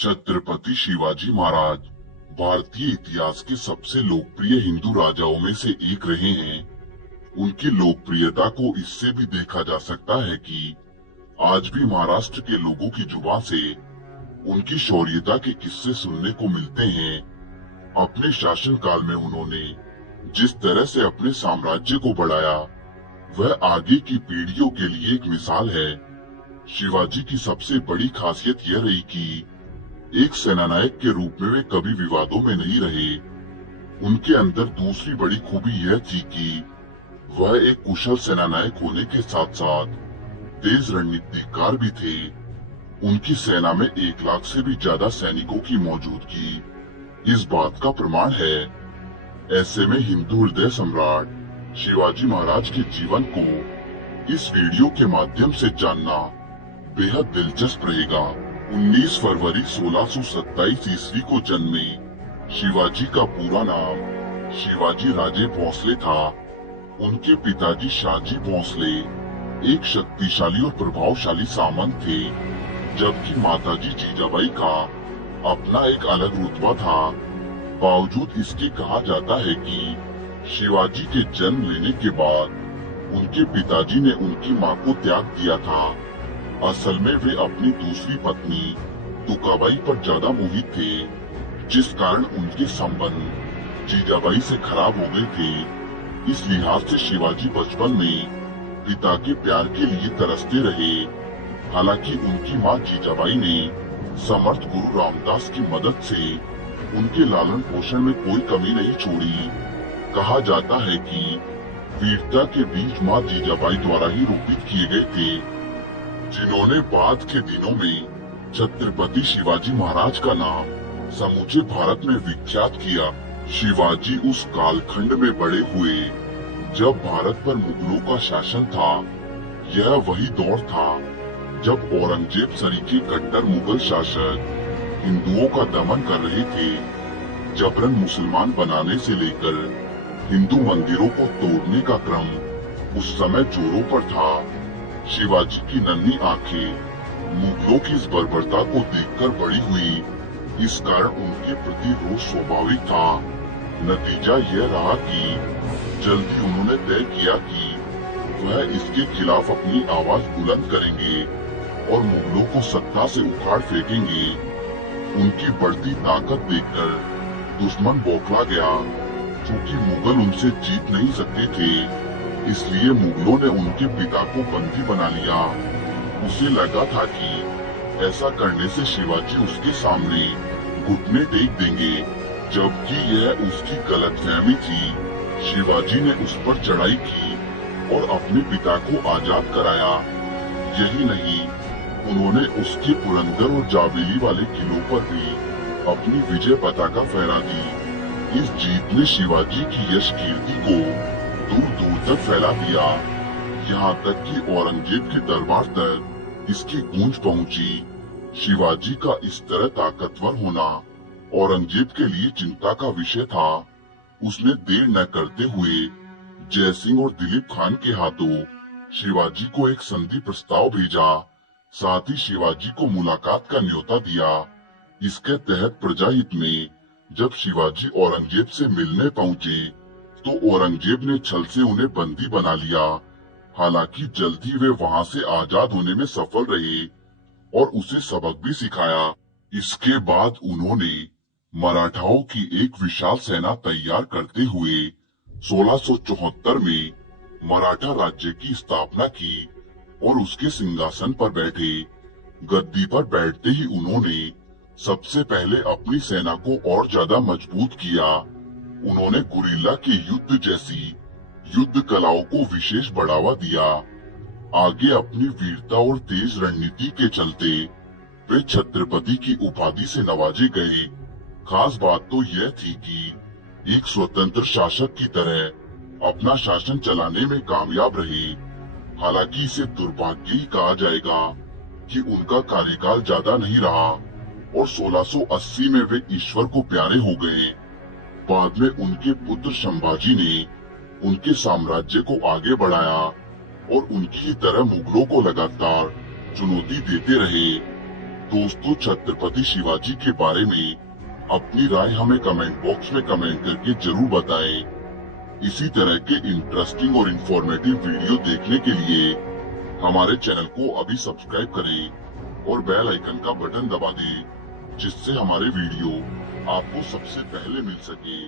छत्रपति शिवाजी महाराज भारतीय इतिहास के सबसे लोकप्रिय हिंदू राजाओं में से एक रहे हैं। उनकी लोकप्रियता को इससे भी देखा जा सकता है कि आज भी महाराष्ट्र के लोगों की जुबान से उनकी शौर्यता के किस्से सुनने को मिलते हैं। अपने शासनकाल में उन्होंने जिस तरह से अपने साम्राज्य को बढ़ाया, वह आगे की पीढ़ियों के लिए एक मिसाल है। शिवाजी की सबसे बड़ी खासियत यह रही कि एक सेनानायक के रूप में वे कभी विवादों में नहीं रहे। उनके अंदर दूसरी बड़ी खूबी यह थी कि वह एक कुशल सेनानायक होने के साथ साथ तेज रणनीतिकार भी थे। उनकी सेना में 1 लाख से भी ज्यादा सैनिकों की मौजूदगी इस बात का प्रमाण है। ऐसे में हिंदू हृदय सम्राट शिवाजी महाराज के जीवन को इस वीडियो के माध्यम से जानना बेहद दिलचस्प रहेगा। 19 फरवरी 1627 ईस्वी को जन्मे शिवाजी का पूरा नाम शिवाजी राजे भोसले था। उनके पिताजी शाहजी भोसले एक शक्तिशाली और प्रभावशाली सामंत थे, जबकि माताजी जीजाबाई का अपना एक अलग रुतबा था। बावजूद इसके कहा जाता है कि शिवाजी के जन्म लेने के बाद उनके पिताजी ने उनकी मां को त्याग दिया था। असल में वे अपनी दूसरी पत्नी तुकाबाई पर ज्यादा मोहित थे, जिस कारण उनके संबंध जीजाबाई से खराब हो गए थे। इस लिहाज से शिवाजी बचपन में पिता के प्यार के लिए तरसते रहे। हालांकि उनकी मां जीजाबाई ने समर्थ गुरु रामदास की मदद से उनके लालन पोषण में कोई कमी नहीं छोड़ी। कहा जाता है कि वीरता के बीज मां जीजाबाई द्वारा ही रोपित किए गए थे, जिन्होंने बाद के दिनों में छत्रपति शिवाजी महाराज का नाम समूचे भारत में विख्यात किया। शिवाजी उस कालखंड में बड़े हुए जब भारत पर मुगलों का शासन था। यह वही दौर था जब औरंगजेब सरीखे कट्टर मुगल शासक हिंदुओं का दमन कर रहे थे। जबरन मुसलमान बनाने से लेकर हिंदू मंदिरों को तोड़ने का क्रम उस समय जोरों पर था। शिवाजी की नन्ही आंखें मुगलों की इस बर्बरता को देखकर बड़ी हुई, इस कारण उनके प्रति रोष स्वाभाविक था। नतीजा यह रहा कि जल्दी उन्होंने तय किया कि वह इसके खिलाफ अपनी आवाज बुलंद करेंगे और मुगलों को सत्ता से उखाड़ फेंकेंगे। उनकी बढ़ती ताकत देखकर दुश्मन बौखला गया। चूंकि मुगल उनसे जीत नहीं सकते थे, इसलिए मुगलों ने उनके पिता को बंदी बना लिया। उसे लगा था कि ऐसा करने से शिवाजी उसके सामने घुटने टेक देंगे, जबकि यह उसकी गलतफहमी थी। शिवाजी ने उस पर चढ़ाई की और अपने पिता को आजाद कराया। यही नहीं, उन्होंने उसके पुरंदर और जावेली वाले किलों पर भी अपनी विजय पताका फहरा दी। इस जीत ने शिवाजी की यश कीर्ति को दूर दूर तक फैला दिया, यहाँ तक कि औरंगजेब के दरबार तक इसकी गूंज पहुंची। शिवाजी का इस तरह ताकतवर होना औरंगजेब के लिए चिंता का विषय था। उसने देर न करते हुए जय सिंह और दिलीप खान के हाथों शिवाजी को एक संधि प्रस्ताव भेजा। साथ ही शिवाजी को मुलाकात का न्योता दिया। इसके तहत प्रजाहित में जब शिवाजी औरंगजेब से मिलने पहुंचे, तो औरंगजेब ने छल से उन्हें बंदी बना लिया। हालांकि जल्दी वे वहां से आजाद होने में सफल रहे और उसे सबक भी सिखाया। इसके बाद उन्होंने मराठाओं की एक विशाल सेना तैयार करते हुए 1674 में मराठा राज्य की स्थापना की और उसके सिंहासन पर बैठे। गद्दी पर बैठते ही उन्होंने सबसे पहले अपनी सेना को और ज्यादा मजबूत किया। उन्होंने गुरिल्ला के युद्ध जैसी युद्ध कलाओं को विशेष बढ़ावा दिया। आगे अपनी वीरता और तेज रणनीति के चलते वे छत्रपति की उपाधि से नवाजे गए। खास बात तो यह थी कि एक स्वतंत्र शासक की तरह अपना शासन चलाने में कामयाब रहे। हालांकि इसे दुर्भाग्य ही कहा जाएगा कि उनका कार्यकाल ज्यादा नहीं रहा और 1680 में वे ईश्वर को प्यारे हो गए। बाद में उनके पुत्र संभाजी ने उनके साम्राज्य को आगे बढ़ाया और उनकी तरह मुगलों को लगातार चुनौती देते रहे। दोस्तों, छत्रपति शिवाजी के बारे में अपनी राय हमें कमेंट बॉक्स में कमेंट करके जरूर बताएं। इसी तरह के इंटरेस्टिंग और इंफॉर्मेटिव वीडियो देखने के लिए हमारे चैनल को अभी सब्सक्राइब करें और बेल आइकन का बटन दबा दें, जिससे हमारे वीडियो आपको सबसे पहले मिल सके।